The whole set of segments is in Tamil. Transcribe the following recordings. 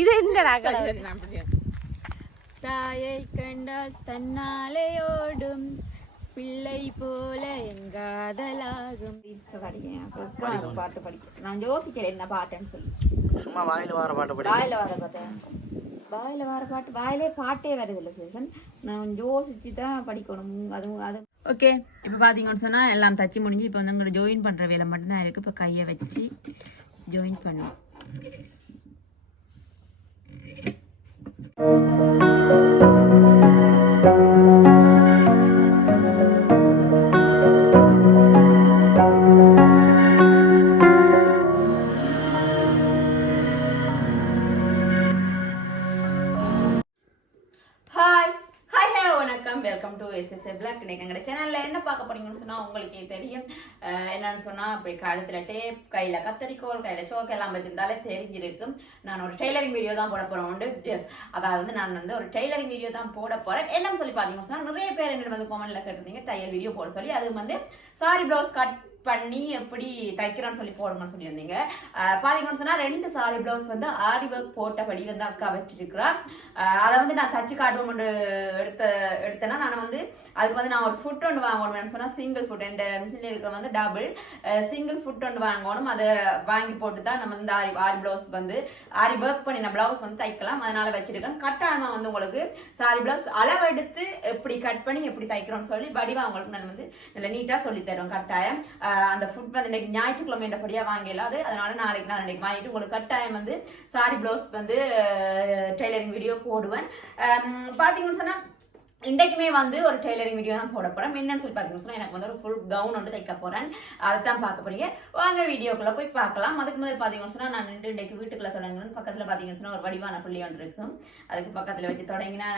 இது என்னடா கடவுள் சரி, நான் புரியும். தாயை கண்டால் தன்னாலே ஓடும். பிள்ளை போல எங்காதலாகும் பாட்டு படிக்க நான் யோசிக்கிறேன் என்ன பாட்டுன்னு சொல்லி. சும்மா வாயில வர பாட்டு படி வாயில வர பாட்டு. வாயில வர பாட்டு வாயிலே பாட்டே வருது இல்லை சீசன். நான் யோசிச்சு தான் படிக்கணும். அதுவும் அது ஓகே இப்போ பார்த்தீங்கன்னு சொன்னால் எல்லாம் தச்சு முடிஞ்சு இப்போ வந்து உங்களை ஜாயின் பண்ணுற வேலை மட்டும்தான் இருக்குது இப்போ கையை வச்சு ஜாயின் பண்ணுவோம். ஹாய் வணக்கம். வெல்கம் டு எஸ்எஸ்ஏ பிளாக் இன்னைக்கு எங்கள் சேனலில் என்ன பார்க்க போறீங்கன்னு சொன்னால் உங்களுக்கே தெரியும். என்னன்னு சொன்னால் அப்படி கழுத்தில் டேப் கையில் கத்தரிக்கோல் கையில் சோக்கு எல்லாம் வச்சிருந்தாலே தெரிஞ்சிருக்கும். நான் ஒரு டெய்லரிங் வீடியோ தான் போட போகிறேன் உண்டு. ஜஸ் அதாவது வந்து நான் வந்து ஒரு டெய்லரிங் வீடியோ தான் போட போகிறேன் என்னன்னு சொல்லி பார்த்தீங்கன்னு சொன்னால் நிறைய பேர் என்ன வந்து காமெண்ட்டில் கேட்டிருந்தீங்க. தையல் வீடியோ போட சொல்லி அது வந்து சாரி ப்ளவுஸ் கட் பண்ணி எப்படி தைக்கிறோன்னு சொல்லி போடணும்னு சொல்லியிருந்தீங்க. அஹ் பாத்தீங்கன்னு சொன்னா ரெண்டு சாரி பிளவுஸ் வந்து ஆரி ஒர்க் போட்டபடி வந்து அக்கா வச்சிருக்கிறா. அதை வந்து நான் தச்சு ஒன்று எடுத்த எடுத்தேன்னா நான் வந்து அதுக்கு வந்து நான் ஒரு ஃபுட் ஒன்று வாங்கணும்னு சொன்னா சிங்கிள் ஃபுட் என் மிஷினில் இருக்கிற வந்து டபுள் சிங்கிள் ஃபுட் ஒன்று வாங்கணும். அதை வாங்கி போட்டு தான் நம்ம இந்த ஆரி ஆரி பிளவுஸ் வந்து ஆரி ஒர்க் பண்ணின பிளவுஸ் வந்து தைக்கலாம். அதனால வச்சிருக்கேன். கட்டாயமா வந்து உங்களுக்கு சாரி பிளவுஸ் அளவெடுத்து எப்படி கட் பண்ணி எப்படி தைக்கிறோம்னு சொல்லி வடிவா உங்களுக்கு நான் வந்து நல்ல நீட்டா சொல்லி தருவேன். கட்டாயம். அந்த ஃபுட் வந்து இன்னைக்கு ஞாயிற்றுக்கிழமை என்றபடியா அது. அதனால நாளைக்கு நான் இன்னைக்கு வாங்கிட்டு உங்களுக்கு கட்டாயம் வந்து சாரி ப்ளவுஸ் வந்து டெய்லரிங் வீடியோ போடுவேன். பார்த்தீங்கன்னு சொன்னால் இன்றைக்குமே வந்து ஒரு டெய்லரிங் வீடியோ தான் போட போகிறேன் என்னன்னு சொல்லி பார்த்தீங்கன்னு சொன்னால் எனக்கு வந்து ஒரு ஃபுல் கவுன் வந்து தைக்க போகிறேன் அதை தான் பார்க்க போகிறீங்க வாங்க வீடியோக்குள்ளே போய் பார்க்கலாம். அதுக்கு முதல் பார்த்தீங்கன்னு சொன்னா நான் நின்று இன்றைக்கு வீட்டுக்குள்ள தொடங்கணும் பக்கத்தில் பார்த்தீங்கன்னு சொன்னால் ஒரு வடிவான புள்ளி ஒன்று இருக்கும் அதுக்கு பக்கத்தில் வச்சு தொடங்கினா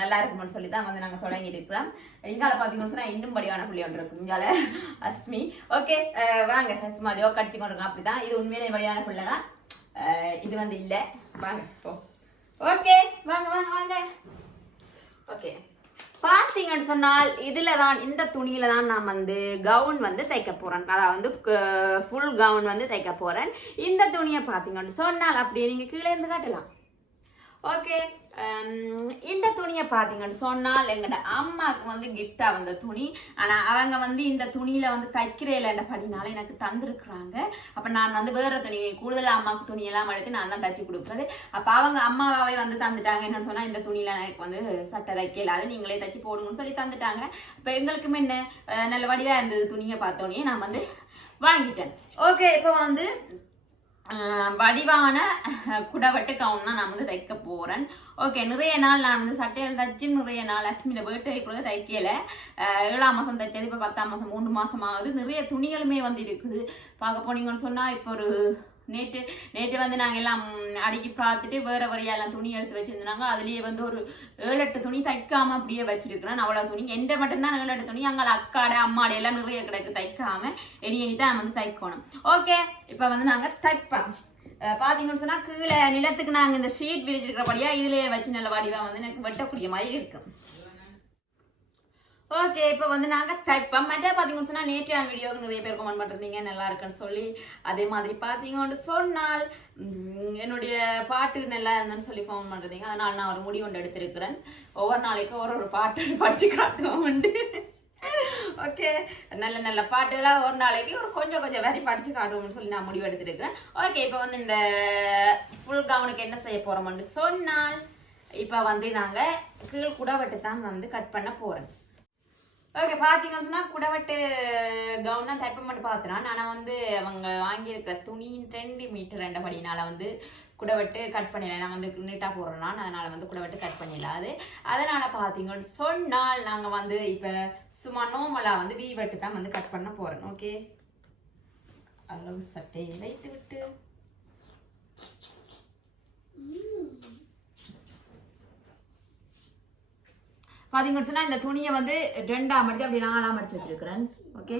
நல்லா இருக்கும்னு சொல்லி தான் வந்து நாங்கள் தொடங்கி இருக்கிறோம் இங்கால பார்த்தீங்கன்னு சொன்னால் இன்னும் வடிவான புள்ளி ஒன்று இருக்கும் இங்கால அஸ்மி. ஓகே வாங்க சும்மா ஜோ கடிச்சு அப்படி அப்படிதான். இது உண்மையிலே வடிவான புள்ளை தான். இது வந்து இல்லை. வாங்க ஓகே வாங்க வாங்க வாங்க. ஓகே. பார்த்தீங்கன்னு சொன்னால் இதில் தான் இந்த துணியில தான் நான் வந்து கவுன் வந்து தைக்க போகிறேன் அதாவது வந்து ஃபுல் கவுன் வந்து தைக்க போகிறேன் இந்த துணியை பார்த்தீங்கன்னு சொன்னால் அப்படியே நீங்கள் கீழே இருந்து காட்டலாம். ஓகே இந்த துணியை பார்த்தீங்கன்னு சொன்னால் எங்களோட அம்மாவுக்கு வந்து கிஃப்டாக வந்த துணி. ஆனால் அவங்க வந்து இந்த துணியில் வந்து தைக்கிற இல்லைன்றபடினால எனக்கு தந்திருக்கிறாங்க. அப்போ நான் வந்து வேறு துணி கூடுதல் அம்மாவுக்கு துணியெல்லாம் எடுத்து நான் தான் தைச்சி கொடுக்குறது. அப்போ அவங்க அம்மாவே வந்து தந்துட்டாங்க. என்னன்னு சொன்னால் இந்த துணியில் எனக்கு வந்து சட்டை தைக்கல. அது நீங்களே தைச்சி போடுங்கன்னு சொல்லி தந்துட்டாங்க. இப்போ எங்களுக்குமே என்ன நல்ல வடிவாக இருந்தது துணியை பார்த்தோன்னே நான் வந்து வாங்கிட்டேன். ஓகே இப்போ வந்து வடிவான குடவட்டு கவுன் தான் நான் வந்து தைக்க போகிறேன் ஓகே நிறைய நாள் நான் வந்து சட்டையில் தைச்சு நிறைய நாள் அஸ்மியில் பர்த்டே கூட தைக்கலை. ஏழாம் மாதம் தைச்சது இப்போ பத்தாம் மாதம் மூணு மாதம் ஆகுது. நிறைய துணிகளுமே வந்து இருக்குது. பார்க்க போனீங்கன்னு சொன்னால் இப்போ ஒரு நேற்று நேற்று வந்து நாங்கள் எல்லாம் அடுக்கி பார்த்துட்டு வேற வரையெல்லாம் துணி எடுத்து வச்சுருந்தாங்க. அதுலேயே வந்து ஒரு ஏழு எட்டு துணி தைக்காமல் அப்படியே வச்சிருக்கிறேன். அவ்வளோ துணி. எந்த மட்டும்தான் ஏழு எட்டு துணி. அங்கே அக்காடை அம்மாடை எல்லாம் நிறைய கிடக்கு தைக்காமல் இனி இனி தான் வந்து தைக்கணும். ஓகே இப்போ வந்து நாங்கள் தைப்போம். பார்த்தீங்கன்னு சொன்னால் கீழே நிலத்துக்கு நாங்கள் இந்த ஷீட் விரிச்சிருக்கிறபடியாக இதுலயே வச்சு நல்ல வடிவாக வந்து எனக்கு வெட்டக்கூடிய மாதிரி இருக்கும் ஓகே இப்போ வந்து நாங்கள் தைப்போம் மற்ற பார்த்தீங்கன்னு சொன்னால் நேற்று வீடியோவுக்கு நிறைய பேர் கமெண்ட் பண்ணுறீங்க நல்லா இருக்குன்னு சொல்லி. அதே மாதிரி பார்த்தீங்கன்னு சொன்னால் என்னுடைய பாட்டு நல்லா இருந்தேன்னு சொல்லி கமெண்ட் பண்ணுறீங்க அதனால் நான் ஒரு முடிவு ஒன்று எடுத்திருக்கிறேன். ஒவ்வொரு நாளைக்கும் ஒரு ஒரு பாட்டு படித்து காட்டுவோம் உண்டு. ஓகே நல்ல நல்ல பாட்டுகளாக ஒரு நாளைக்கு ஒரு கொஞ்சம் கொஞ்சம் வரி படித்து காட்டுவோம்னு சொல்லி நான் முடிவு எடுத்துருக்கிறேன். ஓகே இப்போ வந்து இந்த ஃபுல் கவுனுக்கு என்ன செய்ய போகிறோம்னு சொன்னால் இப்போ வந்து நாங்கள் கீழ் குடவட்டு தான் வந்து கட் பண்ண போகிறேன் ஓகே பார்த்தீங்கன்னு சொன்னால் குடவட்டு கவுன் தான் தைப்பம் மட்டும் பார்த்துறான் ஆனால் வந்து அவங்க வாங்கியிருக்கிற துணியின் ரெண்டு மீட்டர் ரெண்டபடினால வந்து குடவட்டு கட் பண்ணிடல. நான் வந்து நீட்டாக போடுறேன்னா அதனால் வந்து குடவட்டு கட் பண்ணிடலாது அதனால் பார்த்தீங்கன்னு சொன்னால் நாங்கள் வந்து இப்போ சும்மா நோமலாக வந்து வி வட்டு தான் வந்து கட் பண்ண போகிறோம் ஓகே அளவு சட்டையை வைத்து விட்டு. பார்த்தீங்கன்னு சொன்னால் இந்த துணியை வந்து ரெண்டாம் மடித்து அப்படி நாலாம் மடிச்சு வச்சிருக்கிறேன். ஓகே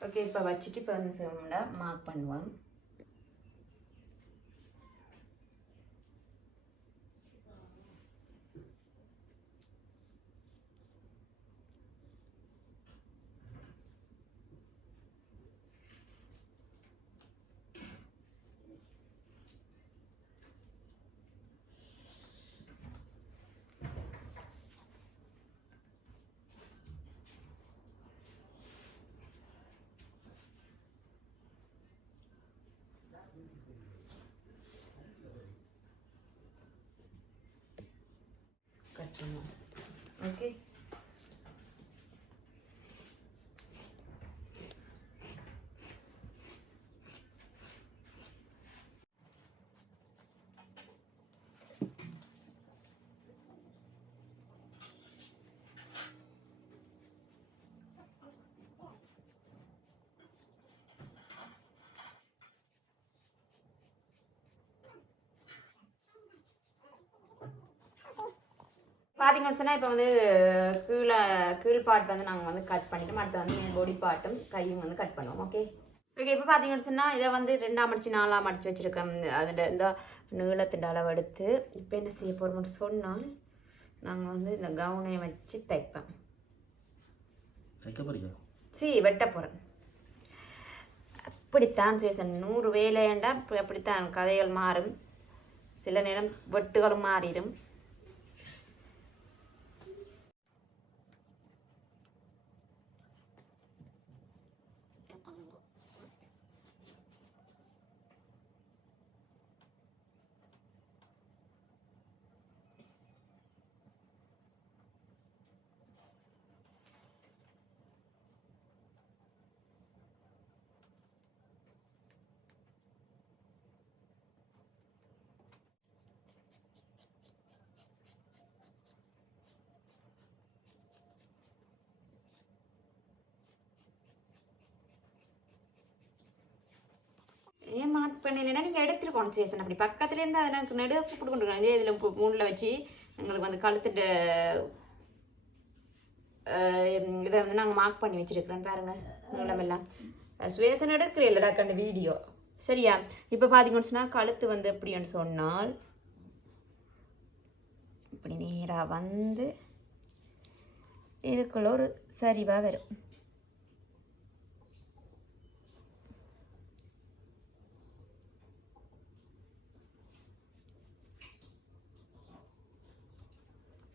ஓகே இப்போ வச்சுட்டு இப்போ வந்து செய்வோம்னா மார்க் பண்ணுவோம் பண்ணுவோம் ஓகே பார்த்தீங்கன்னு சொன்னால் இப்போ வந்து கீழே கீழ் பார்ட் வந்து நாங்கள் வந்து கட் பண்ணிட்டோம். அடுத்து வந்து பொடி பார்ட்டும் கையும் வந்து கட் பண்ணுவோம். ஓகே ஓகே இப்போ பார்த்தீங்கன்னு சொன்னால் இதை வந்து ரெண்டாம் அடிச்சு நாலாம் அடிச்சு வச்சுருக்கேன் அதில் இந்த நீளத்தின் அளவு எடுத்து இப்போ என்ன செய்ய போகிறோம்னு சொன்னால் நாங்கள் வந்து இந்த கவுனை வச்சு தைப்பேன் தைக்க போறீங்க? சி வெட்ட போகிறேன் அப்படித்தான் சுயசன். நூறு வேலையண்டா அப்படி- அப்படித்தான் கதைகள் மாறும். சில நேரம் வெட்டுகளும் மாறிடும் ஏன் மார்க் பண்ணலைன்னா நீங்கள் எடுத்துருக்கோம் சுயசன் அப்படி பக்கத்துலேருந்து அதை எனக்கு நடுவு கொடுக்கணும் கொண்டு இதில் மூணில் வச்சு எங்களுக்கு வந்து கழுத்துட்டு இதை வந்து நாங்கள் மார்க் பண்ணி வச்சுருக்கிறோம் பாருங்கள் நீளமெல்லாம் சுவேசன் எடுக்கிறீல்ல டக்கண்ட வீடியோ சரியா? இப்போ பார்த்தீங்கன்னு சொன்னால் கழுத்து வந்து எப்படின்னு சொன்னால் இப்படி நேராக வந்து இதுக்குள்ள ஒரு சரிவாக வரும்.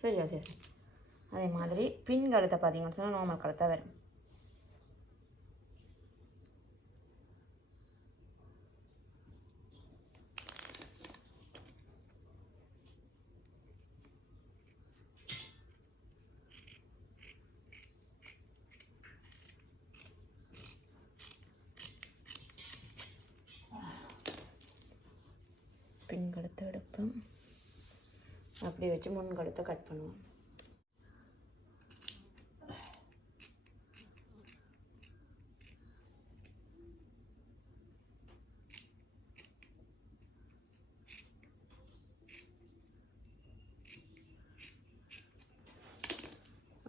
சரி சரி அதே மாதிரி பின் கழுத்தை பார்த்தீங்கன்னு சொன்னால் நார்மல் கழுத்தை வரும் பின் கழுத்தை எடுப்போம் அப்படி வச்சு முன் கழுத்தை கட் பண்ணுவோம்.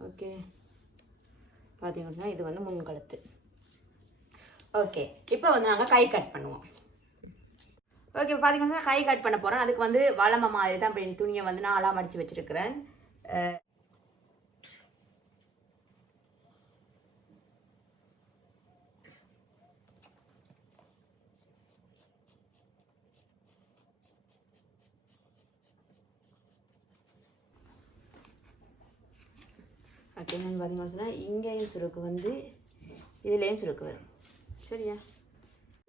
ஓகே பார்த்தீங்கன்னா இது வந்து முன்கழுத்து. ஓகே இப்போ வந்து நாங்கள் கை கட் பண்ணுவோம். ஓகே பார்த்தீங்கன்னா கை கட் பண்ண போகிறேன் அதுக்கு வந்து வளம மாதிரி தான் அப்படி துணியை வந்து நான் அலாம் அடித்து வச்சிருக்கிறேன். அஹ் அப்படின்னு பார்த்தீங்கன்னு சொன்னால் இங்கேயும் சுருக்கு வந்து இதுலேயும் சுருக்கு வரும். சரியா?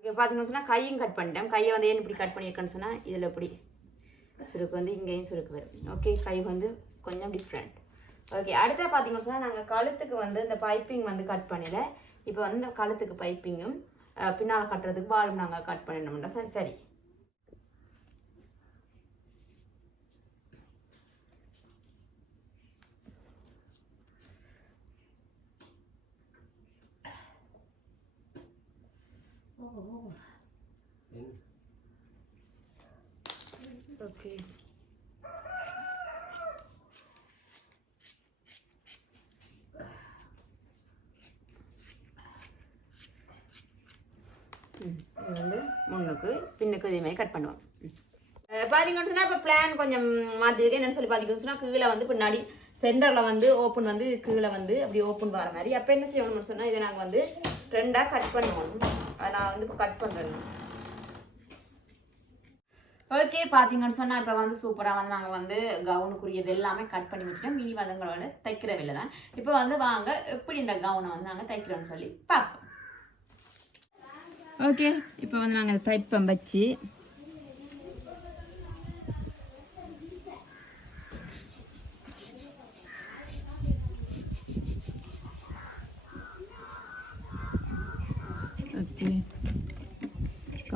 இங்கே பார்த்தீங்கன்னு சொன்னால் கையும் கட் பண்ணிட்டேன். கையை வந்து ஏன் இப்படி கட் பண்ணியிருக்கேன்னு சொன்னால் இதில் இப்படி சுருக்கு வந்து இங்கேயும் சுருக்கு வரும். ஓகே கை வந்து கொஞ்சம் டிஃப்ரெண்ட் ஓகே அடுத்த பார்த்தீங்கன்னு சொன்னால் நாங்கள் கழுத்துக்கு வந்து இந்த பைப்பிங் வந்து கட் பண்ணல இப்போ வந்து இந்த கழுத்துக்கு பைப்பிங்கும் பின்னால் கட்டுறதுக்கு வாழும் நாங்கள் கட் பண்ணிடணும்னா சரி சரி. ஓகே இது வந்து முன்னுக்கு பின்னுக்கு இதே மாதிரி கட் பண்ணுவோம். பார்த்தீங்கன்னு சொன்னால் இப்போ பிளான் கொஞ்சம் மாற்றிருக்கு என்னன்னு சொல்லி பார்த்தீங்கன்னு சொன்னால் கீழே வந்து பின்னாடி சென்டரில் வந்து ஓப்பன் வந்து கீழே வந்து அப்படி ஓப்பன் வர மாதிரி. அப்போ என்ன செய்யணும்னு சொன்னால் இதை நாங்கள் வந்து ரெண்டாக கட் பண்ணுவோம். அதை நான் வந்து இப்போ கட் பண்ணுறேன் ஓகே பார்த்தீங்கன்னு சொன்னால் இப்போ வந்து சூப்பராக வந்து நாங்கள் வந்து கவுனுக்குரியது எல்லாமே கட் பண்ணி வச்சுட்டோம். மினி வந்து எங்களோட தைக்கிற வேலை தான். இப்போ வந்து வாங்க எப்படி இந்த கவுனை வந்து நாங்கள் தைக்கிறோம்னு சொல்லி பார்ப்போம். ஓகே இப்போ வந்து நாங்கள் தைப்போம் வச்சு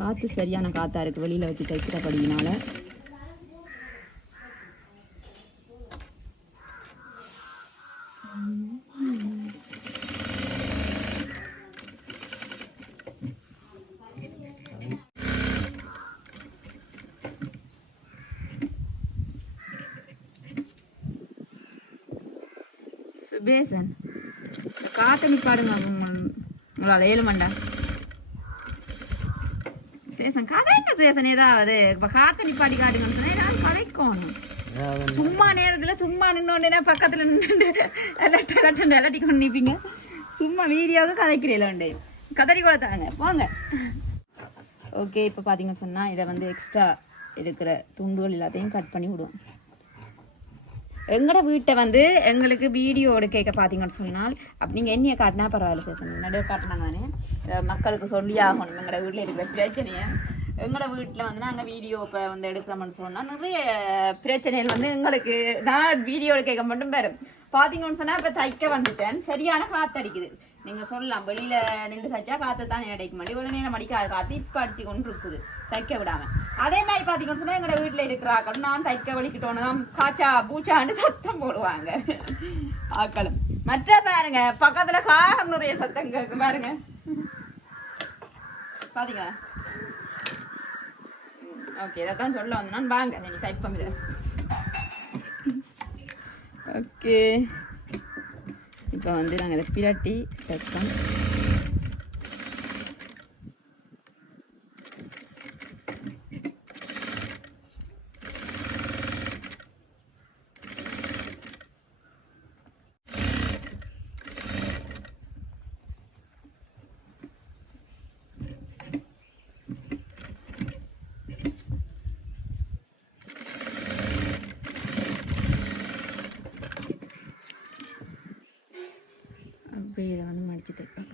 காற்று சரியான காற்றா இருக்குது வெளியில் வச்சு தைக்கிறபடியினால. சுபேசன் இந்த காற்றை நிப்பாடுங்க உங்க- உங்களால் ஏழுமண்டா. சுபேசன் கதைங்க சுபேசன் ஏதாவது இப்போ காற்றை நிப்பாடி காட்டுங்கன்னு சொன்னா ஏதாவது கதைக்கணும் சும்மா நேரத்துல சும்மா நின்னோண்டே பக்கத்துல நின்று எலட்டு எலட்டு எலட்டி கொண்டு நிற்பீங்க சும்மா வீடியோவுக்கு கதைக்கிறீங்களே கதறி கூட தாங்க போங்க ஓகே இப்போ பார்த்தீங்கன்னு சொன்னால் இதை வந்து எக்ஸ்ட்ரா இருக்கிற துண்டுகள் எல்லாத்தையும் கட் பண்ணி விடுவோம் எங்களோட வீட்டை வந்து எங்களுக்கு வீடியோ எடுக்க பார்த்தீங்கன்னு சொன்னால் அப்படி நீங்கள் என்னைய காட்டினா பரவாயில்ல சார் நடுவே காட்டினாங்க மக்களுக்கு சொல்லி ஆகணும் எங்களோட வீட்டில் இருக்கிற பிரச்சனையை எங்களோட வீட்டில் வந்து நாங்கள் வீடியோ இப்போ வந்து எடுக்கிறோம்னு சொன்னால் நிறைய பிரச்சனைகள் வந்து எங்களுக்கு நான் வீடியோ எடுக்க மட்டும் பெறும் பார்த்தீங்கன்னு சொன்னால் இப்போ தைக்க வந்துட்டேன் சரியான காற்று அடிக்குது நீங்கள் சொல்லலாம் வெளியில் நின்று தைச்சா காற்று தானே அடிக்க மாட்டேன் இவ்வளோ நேரம் அடிக்காது காற்று இப்போ அடிச்சு கொண்டு இருக்குது தைக்க விடாமல் அதே மாதிரி பார்த்தீங்கன்னு சொன்னால் எங்களோட வீட்டில் இருக்கிற ஆக்கள் நான் தைக்க வலிக்கிட்டோன்னு தான் காய்ச்சா பூச்சாண்டு சத்தம் போடுவாங்க ஆக்களும் மற்ற பாருங்க பக்கத்தில் காகம் நிறைய சத்தம் கேட்கும் பாருங்க பாத்தீங்களா? ஓகே இதைத்தான் சொல்ல வந்தேன். வாங்க நீ டைப் பண்ணி ஓகே இப்போ வந்து நாங்கள் இதை பிராட்டி டைப் அப்படியே இதை வந்து மடிச்சு தைப்பேன்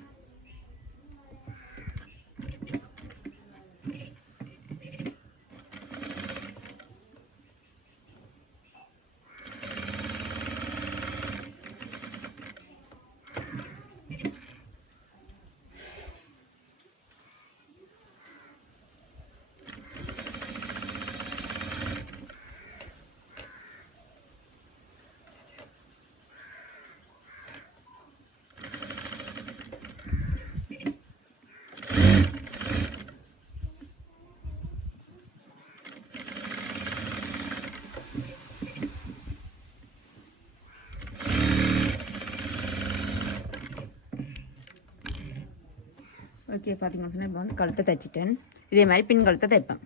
ஓகே பார்த்தீங்கன்னு சொன்னால் இப்போ வந்து கழுத்தை தைச்சிட்டேன். இதே மாதிரி பின் கழுத்தை தைப்பேன்.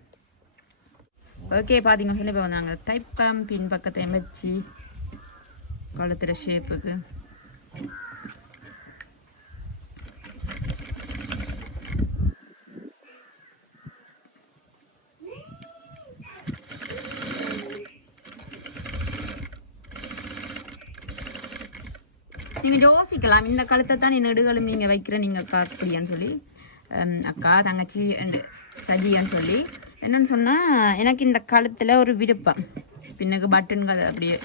ஓகே பார்த்தீங்கன்னு சொன்னால் இப்போ வந்து நாங்கள் தைப்பேன். பின் பக்கத்தை அமைச்சு கழுத்துற ஷேப்புக்கு நீங்கள் யோசிக்கலாம். இந்த கழுத்தை தான் நீ நெடுகளும் நீங்கள் வைக்கிற நீங்கள் காக்கக்கூடியான்னு சொல்லி. அக்கா தங்கச்சி அண்டு சஜியான்னு சொல்லி. என்னன்னு சொன்னால் எனக்கு இந்த காலத்தில் ஒரு விருப்பம். பின்னுக்கு பட்டன்கள் அப்படியே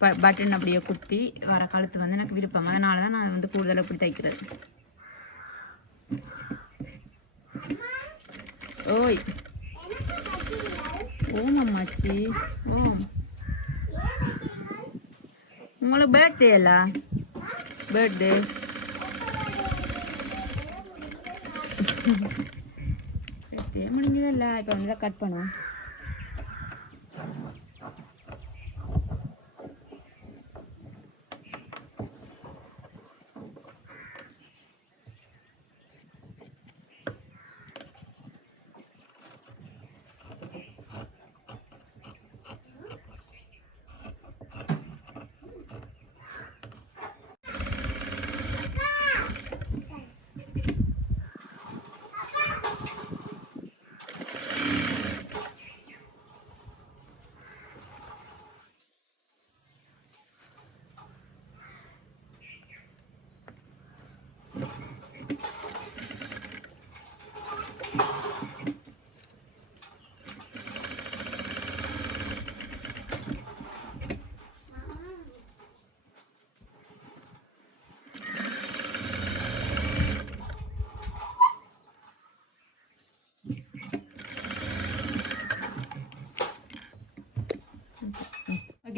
ப பட்டன் அப்படியே குத்தி வர காலத்து வந்து எனக்கு விருப்பம். அதனால தான் நான் வந்து கூடுதலாக இப்படி தைக்கிறது ஓய். ஓம் அம்மாச்சி ஓம் உங்களுக்கு பர்த்டே அல்ல பர்த்டே பர்த்டே இப்போ வந்து தான் கட் பண்ணுவோம்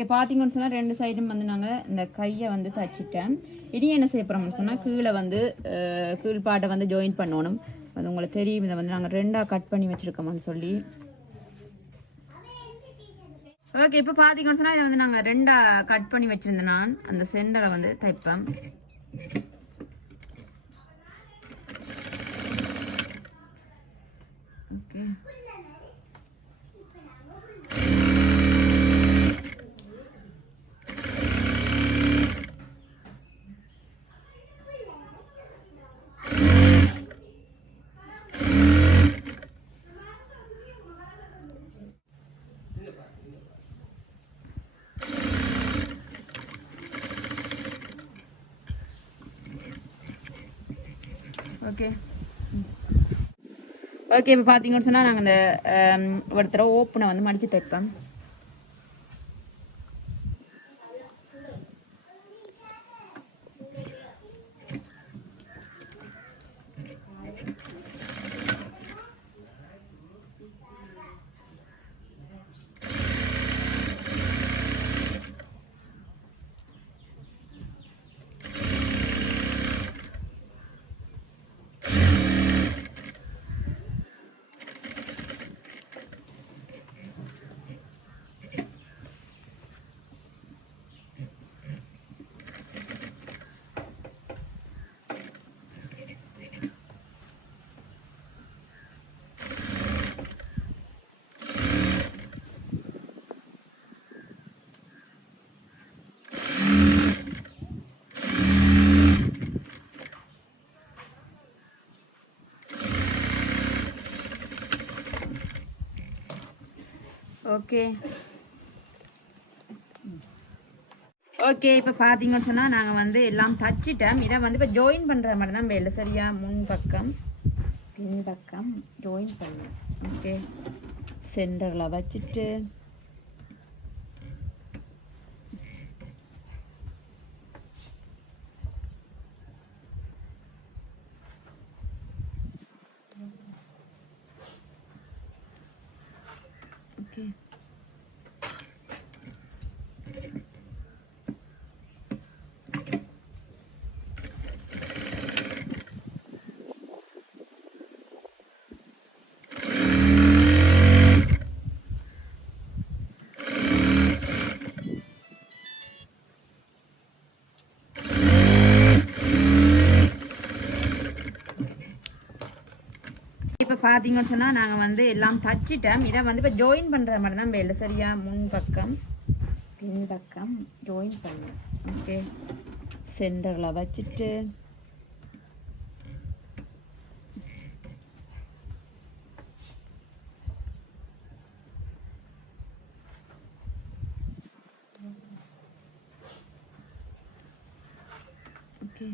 இங்கே பார்த்தீங்கன்னு சொன்னால் ரெண்டு சைடும் வந்து நாங்கள் இந்த கையை வந்து தச்சிட்டேன். இனி என்ன செய்ய போகிறோம்னு சொன்னால் கீழே வந்து கீழ் பாட்டை வந்து ஜாயின் பண்ணணும். அது உங்களுக்கு தெரியும். இதை வந்து நாங்கள் ரெண்டாக கட் பண்ணி வச்சுருக்கோம்னு சொல்லி. ஓகே இப்போ பார்த்தீங்கன்னு சொன்னால் இதை வந்து நாங்கள் ரெண்டாக கட் பண்ணி வச்சுருந்தேன் நான். அந்த சென்டரை வந்து தைப்பேன். ஓகே ஓகே இப்போ பார்த்தீங்கன்னு சொன்னால் நாங்கள் இந்த ஒருத்தர ஓப்பனை வந்து மடித்து தைப்போம். ஓகே ஓகே இப்போ பார்த்தீங்கன்னு சொன்னால் நாங்கள் வந்து எல்லாம் தச்சிட்டோம். இதை வந்து இப்போ ஜாயின் பண்ணுற மாதிரி தான் வேலை. சரியா? முன் பக்கம் பின் பக்கம் ஜாயின் பண்ணோம் ஓகே சென்டரில் வச்சுட்டு ஓகே இப்போ பார்த்தீங்கன்னு சொன்னால் நாங்கள் வந்து எல்லாம் தச்சிட்டோம். இதை வந்து இப்போ ஜாயின் பண்ணுற மாதிரி தான் வேலை. சரியா? முன் பக்கம் பின் பக்கம் ஜாயின் பண்ணோம். ஓகே சென்டரில் வச்சுட்டு ஓகே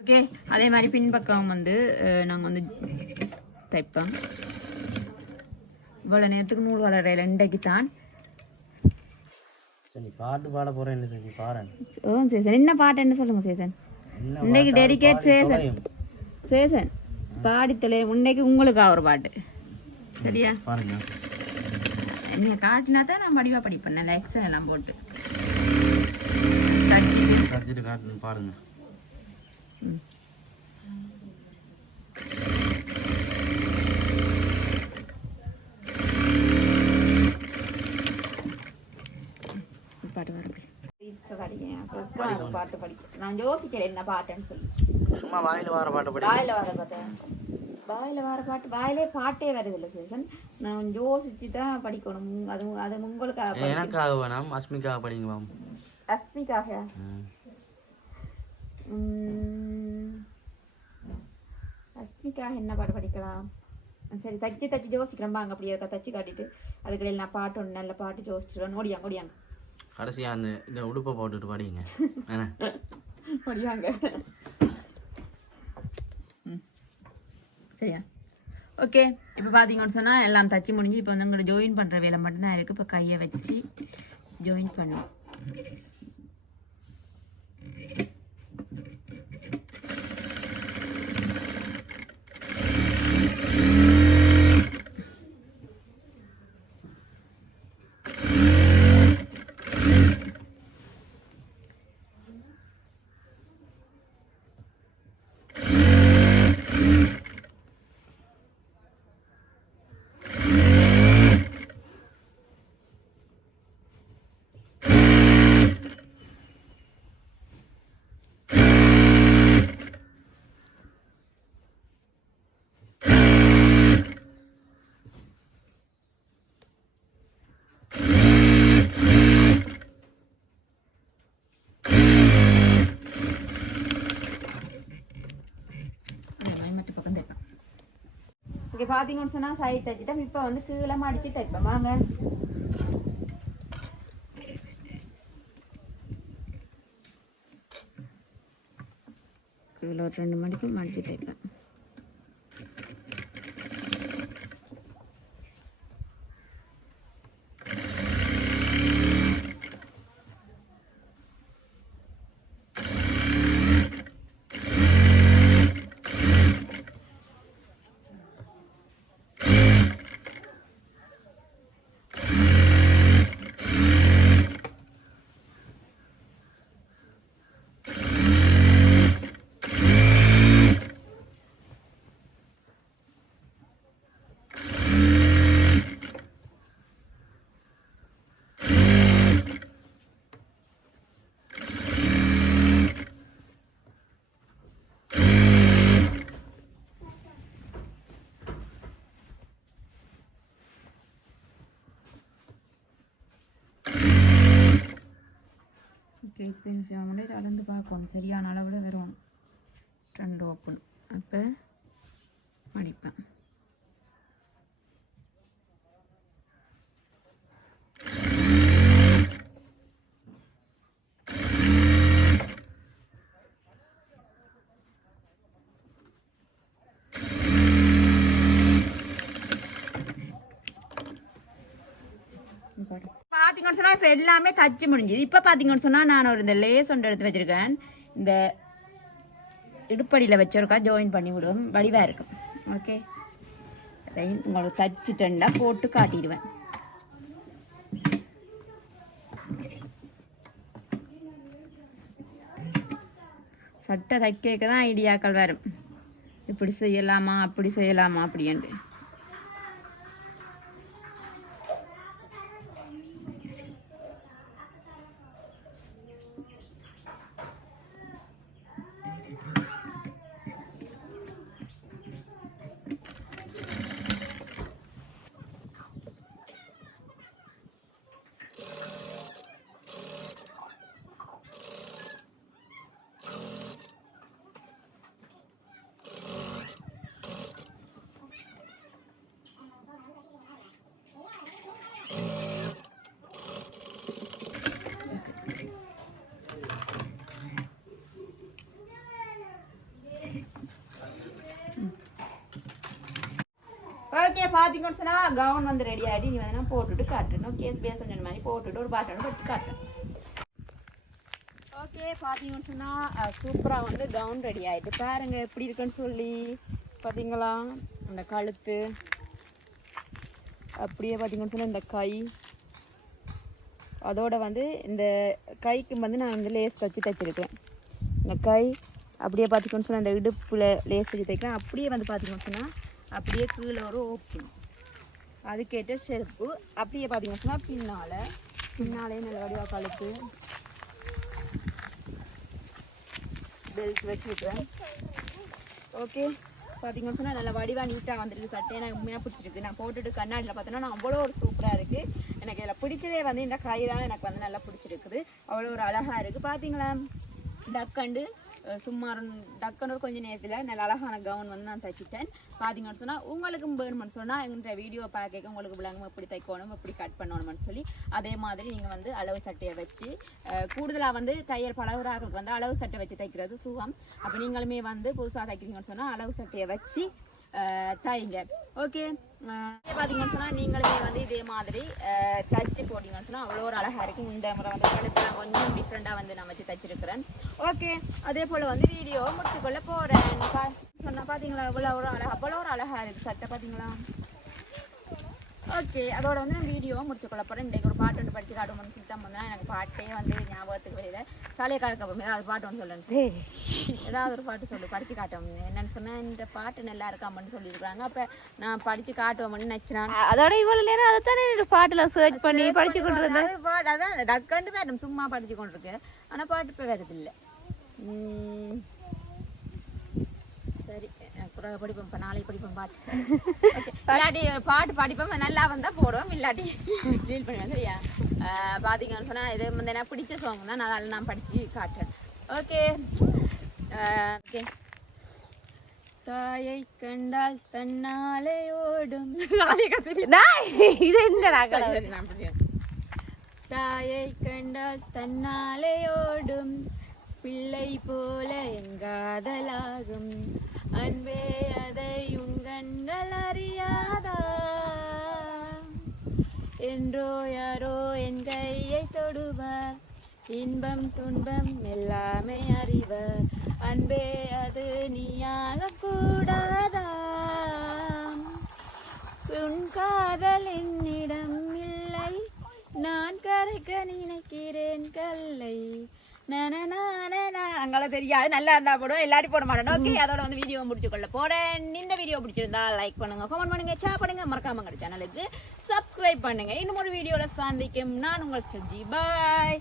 ஓகே அதே மாதிரி பின்பக்கம் வந்து நாங்கள் வந்து தைப்போம். இவ்வளோ நேரத்துக்கு நூல் வளர இன்றைக்கு தான். சரி பாட்டு பாட போறேன் என்ன சரி பாடேன். ஓ சேசன் என்ன பாட்டுன்னு சொல்லுங்க சேசன். இன்னைக்கு? டெடிகேட் சேசன். சேசன் பாடித்தலை இன்னைக்கு உங்களுக்கா ஒரு பாட்டு? சரியா? பாருங்க. நீங்கள் காட்டினா தான் நான் படிவாக படிப்பேன். எக்ஸன் எல்லாம் போட்டு. தட்டிட்டு கத்திட்டு காட்டு பாடுங்க ம். பாட்டு வரப்பே பாட்டு படிக்க நான் யோசிக்கிறேன் என்ன பாட்டுன்னு சொல்லி சும்மா வாயில வர பாட்டு படி. வாயில வர பாட்டு. வாயில வர பாட்டு. வாயிலே பாட்டே வருதில்ல சேசன். நான் யோசிச்சு தான் படிக்கணும். அது அது உங்களுக்காக எனக்காக வேணாம். அஸ்மிக்காக படிங்க அஸ்மிக்காக? அஸ்மிக்காக என்ன பாட்டு படிக்கலாம்? சரி தச்சு தச்சு யோசிக்கிறேன். வாங்க அப்படியே இருக்கா. தச்சு காட்டிட்டு அதுக்கு நான் பாட்டு ஒன்று நல்ல பாட்டு யோசிச்சிருவேன். ஓடியாங்க ஓடியாங்க. கடைசியா அந்த இந்த உடுப்பை போட்டுட்டு படிங்க. படியாங்க. ம். சரியா? ஓகே. இப்போ பார்த்தீங்கன்னு சொன்னால் எல்லாம் தச்சு முடிஞ்சு இப்போ வந்து உங்களோட ஜாயின் பண்ணுற வேலை மட்டும்தான் இருக்குது இப்போ கையை வச்சு ஜாயின் பண்ணுவோம் மட்டும் பக்கம் தைப்பேன் ஓகே பார்த்தீங்கன்னு சொன்னால் சைட் தைச்சிட்டோம் இப்போ வந்து கீழே மடிச்சு தைப்போம் வாங்க. கீழே ஒரு ரெண்டு மணிக்கு மடிச்சு தைப்பேன் ஓகே இப்போ என்ன செய்வாங்க அளந்து பார்க்கணும் சரியான அளவில் வரும். ரெண்டு ஓப்பன் அப்போ மடிப்பேன். பார்த்தீங்கன்னு சொன்னால் இப்போ எல்லாமே தச்சு முடிஞ்சுது. இப்போ பார்த்தீங்கன்னு சொன்னால் நான் ஒரு இந்த லேஸ் ஒன்று எடுத்து வச்சுருக்கேன். இந்த இடுப்படியில் வச்சிருக்கா ஜாயின் பண்ணி விடுவோம் வடிவாக இருக்கும் ஓகே அதையும் உங்களுக்கு தச்சுட்டேன்டா போட்டு காட்டிடுவேன். சட்டை தைக்க தான் ஐடியாக்கள் வரும். இப்படி செய்யலாமா? அப்படி செய்யலாமா? அப்படின்ட்டு ஓகே பார்த்தீங்கன்னு சொன்னால் கவுன் வந்து ரெடி ஆகிட்டு நீ வந்து நான் போட்டுட்டு காட்டணும் கேஸ் பேச மாதிரி போட்டுட்டு ஒரு பாட்டன் வச்சு காட்டணும் ஓகே பார்த்தீங்கன்னு சொன்னால் சூப்பராக வந்து கவுன் ரெடி ஆகிட்டு பாருங்க எப்படி இருக்குன்னு சொல்லி. பார்த்தீங்களா அந்த கழுத்து. அப்படியே பார்த்தீங்கன்னு சொன்னால் இந்த கை. அதோட வந்து இந்த கைக்கு வந்து நான் வந்து லேஸ் வச்சு தைச்சிருக்கேன் இந்த கை அப்படியே பார்த்திங்கன்னு சொன்னால் இந்த இடுப்பில் லேஸ் வச்சு தைக்கிறேன். அப்படியே வந்து பார்த்திங்கன்னு சொன்னால் அப்படியே கீழே ஒரு ஓப்பன் அதுக்கேற்ற செருப்பு. அப்படியே பார்த்தீங்கன்னு சொன்னால் பின்னால். பின்னாலே நல்ல வடிவாக கழுத்து. பெல்ட் வச்சுருக்கேன் ஓகே பார்த்தீங்கன்னு சொன்னால் நல்ல வடிவாக நீட்டாக வந்துருக்கு சட்டை. எனக்கு உண்மையாக பிடிச்சிருக்கு. நான் போட்டுட்டு கண்ணாடியில் பார்த்தோன்னா நான் அவ்வளோ ஒரு சூப்பராக இருக்குது எனக்கு இதில் பிடிச்சதே வந்து இந்த காய் தான் எனக்கு வந்து நல்லா பிடிச்சிருக்குது. அவ்வளோ ஒரு அழகாக இருக்குது பார்த்தீங்களா? டக்கண்டு சும்மா டக்குன்னு கொஞ்சம் நேரத்தில் நல்ல அழகான கவுன் வந்து நான் தைச்சிட்டேன். பார்த்தீங்கன்னு சொன்னால் உங்களுக்கும் வேணும்னு சொன்னால் எங்கள்கிட்ட வீடியோ பார்க்க உங்களுக்கு விளங்கும் எப்படி தைக்கணும் எப்படி கட் பண்ணணும்னு சொல்லி அதே மாதிரி நீங்கள் வந்து அளவு சட்டையை வச்சு கூடுதலாக வந்து தையல் பழகுறாங்களுக்கு வந்து அளவு சட்டை வச்சு தைக்கிறது சுகம். அப்போ நீங்களுமே வந்து புதுசாக தைக்கிறீங்கன்னு சொன்னால் அளவு சட்டையை வச்சு தைங்க ஓகே பார்த்தீங்கன்னு சொன்னால் நீங்களுமே வந்து இதே மாதிரி தச்சு போட்டிங்கன்னு சொன்னால் அவ்வளோ ஒரு அழகாக இருக்கும் இந்த முறை வந்து கழுத்து கொஞ்சம் டிஃப்ரெண்ட்டாக வந்து நான் வச்சு தைச்சிருக்கிறேன். ஓகே அதே போல் வந்து வீடியோ முடிச்சுக்கொள்ள போகிறேன் சொன்னால் பார்த்தீங்களா இவ்வளோ ஒரு அழகா அவ்வளோ ஒரு அழகாக இருக்குது சட்டை பார்த்தீங்களா ஓகே அதோட வந்து நான் வீடியோ முடிச்சு கொள்ள போகிறேன் இன்றைக்கு ஒரு பாட்டு ஒன்று படிச்சு காட்டுவோம்னு சொல்லி தான் வந்தேன் எனக்கு பாட்டே வந்து ஞாபகத்துக்கு வரல சாலையை காக்க ஏதாவது பாட்டு ஒன்று சொல்லுங்க. ஏதாவது ஒரு பாட்டு சொல்லு படிச்சு காட்டும் என்னன்னு சொன்னால் இந்த பாட்டு நல்லா இருக்காமன்னு சொல்லியிருக்காங்க அப்போ நான் படிச்சு காட்டுவோம்னு நினச்சினான் அதோட இவ்வளவு நேரம் அதைத்தானே பாட்டுல சர்ச் பண்ணி படிச்சு கொண்டு இருந்தேன் அது பாட்டு அதான் டக்குண்டு வேணும் சும்மா படிச்சு கொண்டிருக்கேன். ஆனால் பாட்டு இப்போ வருது இல்லை அப்புறம் படிப்போம் இப்போ நாளைக்கு படிப்போம் பாட்டு. இல்லாட்டி பாட்டு படிப்போம் நல்லா வந்தா போடுவோம் இல்லாட்டி ஃபீல் பண்ணுவேன் சரியா ஆஹ் பாத்தீங்கன்னு சொன்னா இது வந்து எனக்கு பிடிச்ச சாங் தான் நான் அதில் நான் படிச்சு காட்டுறேன். ஓகே ஓகே தாயை கண்டால் தன்னாலே ஓடும். இது என்னடா. தாயை கண்டால் தன்னாலே ஓடும். பிள்ளை போல எங்காதலாகும் அன்பே அதை உங்கண்கள் அறியாதா? என்றோ யாரோ என் கையை தொடுவார். இன்பம் துன்பம் எல்லாமே அறிவர். அன்பே அது நீயாக கூடாதா உன் காதல் என்னிடம் இல்லை. நான் கரைக்க நினைக்கிறேன் கல்லை. அங்கால தெரியாது. நல்லா இருந்தா போடும் எல்லாரும் போட மாட்டோம் ஓகே அதோட வந்து வீடியோ முடிச்சு கொள்ள போறேன். இந்த வீடியோ பிடிச்சிருந்தா லைக் பண்ணுங்க கமெண்ட் பண்ணுங்க ஷேர் பண்ணுங்க. மறக்காம எங்க சேனலுக்கு சப்ஸ்கிரைப் பண்ணுங்க. இன்னும் ஒரு வீடியோல சந்திக்கும். நான் உங்கள் சஜி. பாய்